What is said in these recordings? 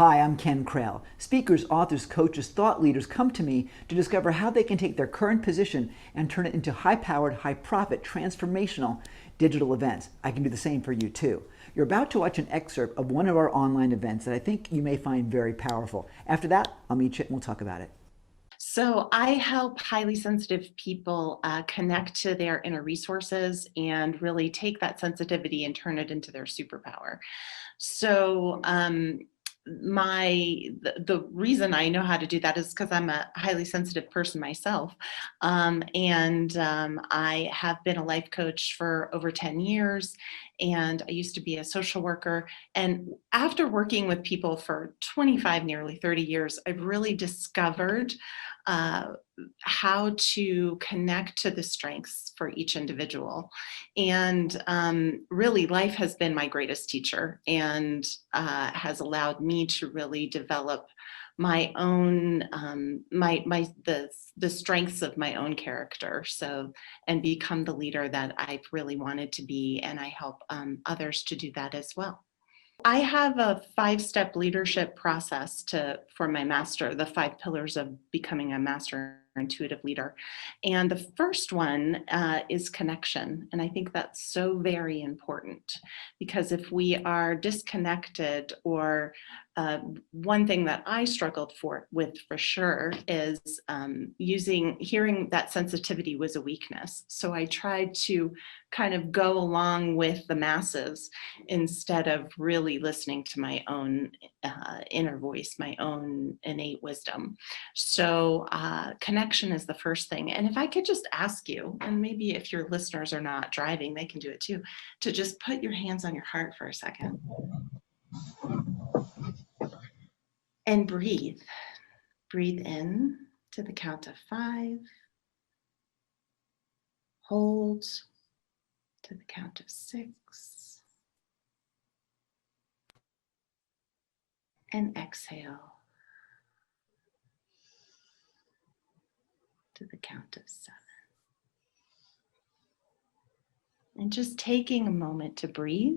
Hi, I'm Ken Krell. Speakers, authors, coaches, thought leaders come to me to discover how they can take their current position and turn it into high-powered, high-profit, transformational digital events. I can do the same for you too. You're about to watch an excerpt of one of our online events that I think you may find very powerful. After that, I'll meet you and we'll talk about it. So I help highly sensitive people connect to their inner resources and really take that sensitivity and turn it into their superpower. So the reason I know how to do that is because I'm a highly sensitive person myself, and I have been a life coach for over 10 years, and I used to be a social worker. And after working with people for 25, nearly 30 years, I've really discovered uh, how to connect to the strengths for each individual. And really, life has been my greatest teacher and has allowed me to really develop my own the strengths of my own character, so and become the leader that I've really wanted to be, and I help others to do that as well. I have a 5-step leadership process for my master, the 5 pillars of becoming a master intuitive leader. And the first one is connection. And I think that's so very important, because if we are disconnected, or one thing that I struggled with for sure is hearing that sensitivity was a weakness. So I tried to kind of go along with the masses instead of really listening to my own inner voice, my own innate wisdom. So connection is the first thing. And if I could just ask you, and maybe if your listeners are not driving, they can do it too, to just put your hands on your heart for a second and breathe. Breathe in to the count of 5. Hold to the count of 6. And exhale to the count of 7. And just taking a moment to breathe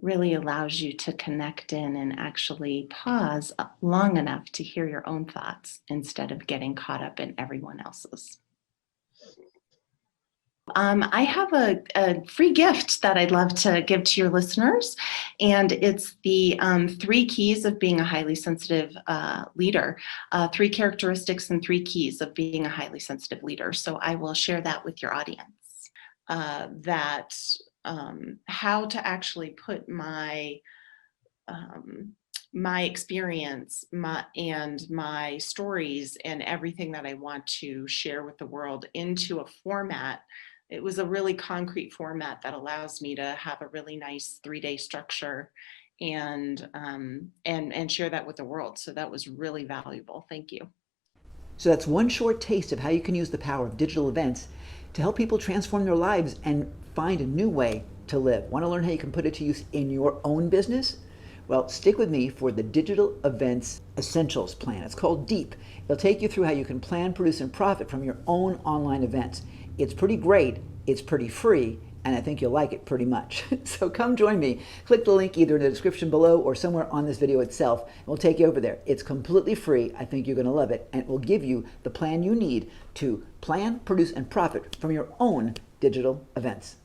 really allows you to connect in and actually pause long enough to hear your own thoughts instead of getting caught up in everyone else's. I have a free gift that I'd love to give to your listeners, and it's the 3 keys of being a highly sensitive leader, 3 characteristics and 3 keys of being a highly sensitive leader. So I will share that with your audience. That how to actually put my experience, and my stories, and everything that I want to share with the world into a format. It was a really concrete format that allows me to have a really nice 3-day structure and share that with the world. So that was really valuable. Thank you. So that's one short taste of how you can use the power of digital events to help people transform their lives and find a new way to live. Want to learn how you can put it to use in your own business? Well, stick with me for the Digital Events Essentials Plan. It's called DEEP. It'll take you through how you can plan, produce, and profit from your own online events. It's pretty great, it's pretty free, and I think you'll like it pretty much. So come join me. Click the link either in the description below or somewhere on this video itself, and we'll take you over there. It's completely free. I think you're going to love it, and it will give you the plan you need to plan, produce, and profit from your own digital events.